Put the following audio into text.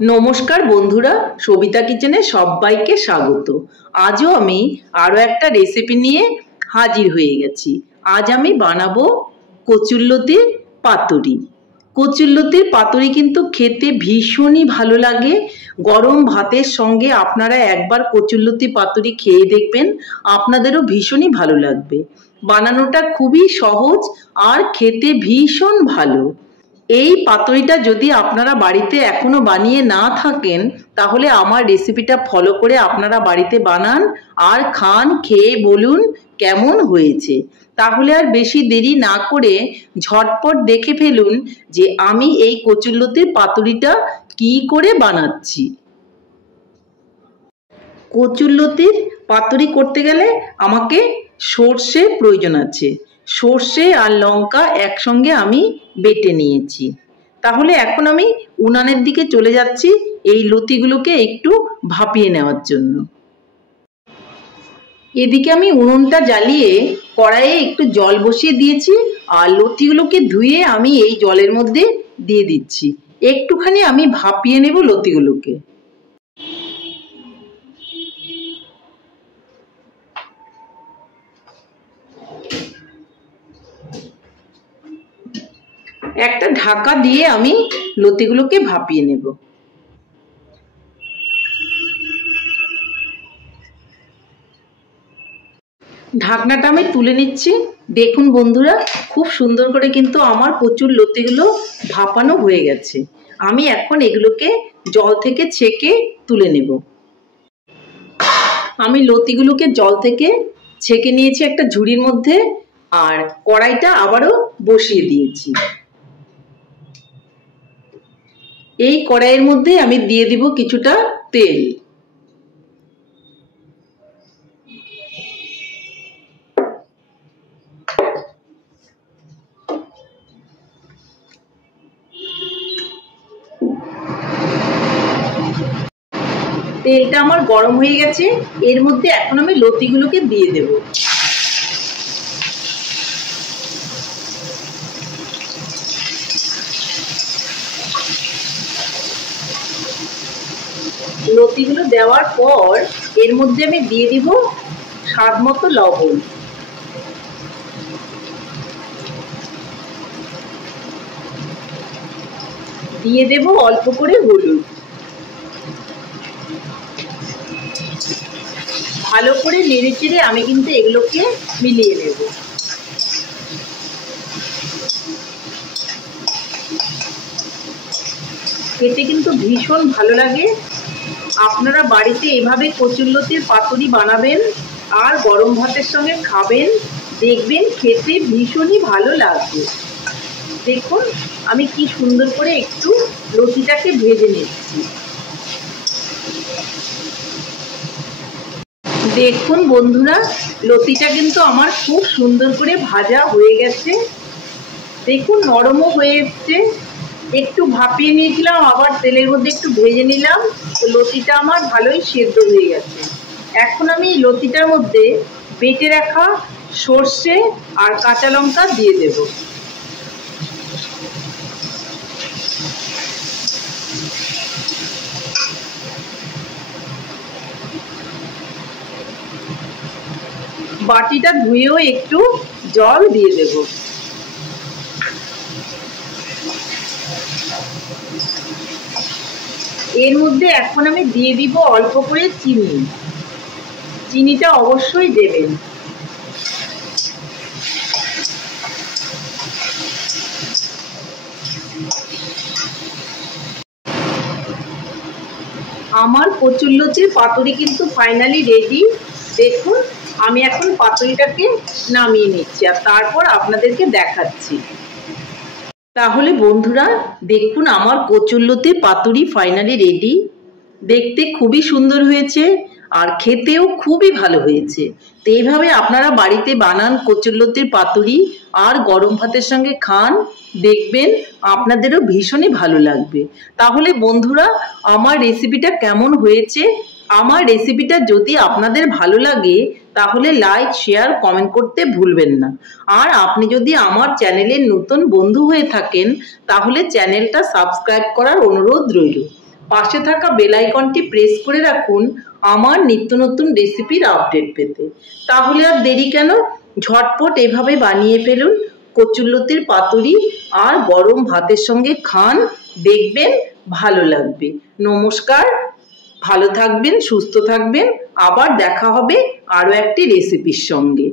নমস্কার বন্ধুরা, সবিতা কিচেনে সবাইকে স্বাগত। আজও আমি আরও একটা রেসিপি নিয়ে হাজির হয়ে গেছি। আজ আমি বানাবো কচুরলতির পাতুরি। কচুরলতির পাতুরি কিন্তু খেতে ভীষণই ভালো লাগে। গরম ভাতের সঙ্গে আপনারা একবার কচুরলতি পাতুরি খেয়ে দেখবেন, আপনাদেরও ভীষণই ভালো লাগবে। বানানোটা খুবই সহজ আর খেতে ভীষণ ভালো। এই পাতুরিটা যদি আপনারা বাড়িতে এখনো বানিয়ে না থাকেন, তাহলে আমার রেসিপিটা ফলো করে আপনারা বাড়িতে বানান আর খান, খেয়ে বলুন কেমন হয়েছে। তাহলে আর বেশি দেরি না করে ঝটপট দেখে ফেলুন যে আমি এই কচুরলতির পাতুরিটা কি করে বানাচ্ছি। কচুরলতির পাতুরি করতে গেলে আমাকে সর্ষে প্রয়োজন আছে। সর্ষে আর লঙ্কা একসঙ্গে আমি বেটে নিয়েছি। তাহলে এখন আমি উনানের দিকে চলে যাচ্ছি এই লতিগুলোকে একটু ভাপিয়ে নেওয়ার জন্য। এদিকে আমি উনুনটা জ্বালিয়ে কড়াইয়ে একটু জল বসিয়ে দিয়েছি আর লতিগুলোকে ধুয়ে আমি এই জলের মধ্যে দিয়ে দিচ্ছি। একটুখানি আমি ভাপিয়ে নেব লতিগুলোকে। একটা ঢাকা দিয়ে আমি লতিগুলোকে ভাপিয়ে নেব। ঢাকনাটা আমি তুলে নিচ্ছি। দেখুন বন্ধুরা, খুব সুন্দর করে কিন্তু আমার কচুর লতিগুলো ভাপানো হয়ে গেছে। আমি এখন এগুলোকে জল থেকে ছেঁকে তুলে নেব। আমি লতিগুলোকে জল থেকে ছেঁকে নিয়েছি একটা ঝুড়ির মধ্যে, আর কড়াইটা আবারও বসিয়ে দিয়েছি। এই কড়াইয়ের মধ্যে আমি দিয়ে দিব কিছুটা তেল। তেলটা আমার গরম হয়ে গেছে, এর মধ্যে এখন আমি লতিগুলোকে দিয়ে দেব। লতিগুলো দেওয়ার পর এর মধ্যে আমি দিয়ে দিব স্বাদ মতো লবণ। দিয়ে দেব অল্প করে হলুদ। ভালো করে নেড়ে চেড়ে আমি কিন্তু এগুলোকে মিলিয়ে নেব। খেতে কিন্তু ভীষণ ভালো লাগে। আপনারা বাড়িতে এভাবে কচুরলতির পাতুরি বানাবেন আর গরম ভাতের সঙ্গে খাবেন, দেখবেন খেতে ভীষণই ভালো লাগবে। দেখুন আমি কি সুন্দর করে একটু লতিটাকে ভেজে নিচ্ছি। দেখুন বন্ধুরা, লতিটা কিন্তু আমার খুব সুন্দর করে ভাজা হয়ে গেছে। দেখুন নরমও হয়ে এসছে। একটু ভাপিয়ে নিয়েছিলাম, আবার তেলের মধ্যে একটু ভেজে নিলাম, তো লতিটা আমার ভালোই সেদ্ধ হয়ে গেছে। এখন আমি লতিটার মধ্যে বেটে রাখা সর্ষে আর কাঁচা লঙ্কা দিয়ে দেব। বাটিটা ধুয়েও একটু জল দিয়ে দেব। এর মধ্যে এখন আমি দিয়ে দিব অল্প করে চিনি। চিনিটা অবশ্যই দেবেন। আমার কচুরলতির পাতুরি কিন্তু ফাইনালি রেডি। দেখুন আমি এখন পাতুরিটাকে নামিয়ে নিচ্ছি আর তারপর আপনাদেরকে দেখাচ্ছি। তাহলে বন্ধুরা দেখুন আমার কচুরলতির পাতুরি ফাইনালি রেডি। দেখতে খুবই সুন্দর হয়েছে আর খেতেও খুবই ভালো হয়েছে। তো এইভাবে আপনারা বাড়িতে বানান কচুরলতির পাতুরি আর গরম ভাতের সঙ্গে খান, দেখবেন আপনাদেরও ভীষণই ভালো লাগবে। তাহলে বন্ধুরা আমার রেসিপিটা কেমন হয়েছে? আমার রেসিপিটা যদি আপনাদের ভালো লাগে তাহলে লাইক, শেয়ার, কমেন্ট করতে ভুলবেন না। আর আপনি যদি আমার চ্যানেলের নতুন বন্ধু হয়ে থাকেন তাহলে চ্যানেলটা সাবস্ক্রাইব করার অনুরোধ রইল। পাশে থাকা বেল আইকনটি প্রেস করে রাখুন আমার নিত্য নতুন রেসিপির আপডেট পেতে। তাহলে আর দেরি কেন, ঝটপট এভাবে বানিয়ে ফেলুন কচুরলতির পাতুরি আর গরম ভাতের সঙ্গে খান, দেখবেন ভালো লাগবে। নমস্কার, ভালো থাকবেন, সুস্থ থাকবেন, আবার দেখা হবে আরও একটি রেসিপির সঙ্গে।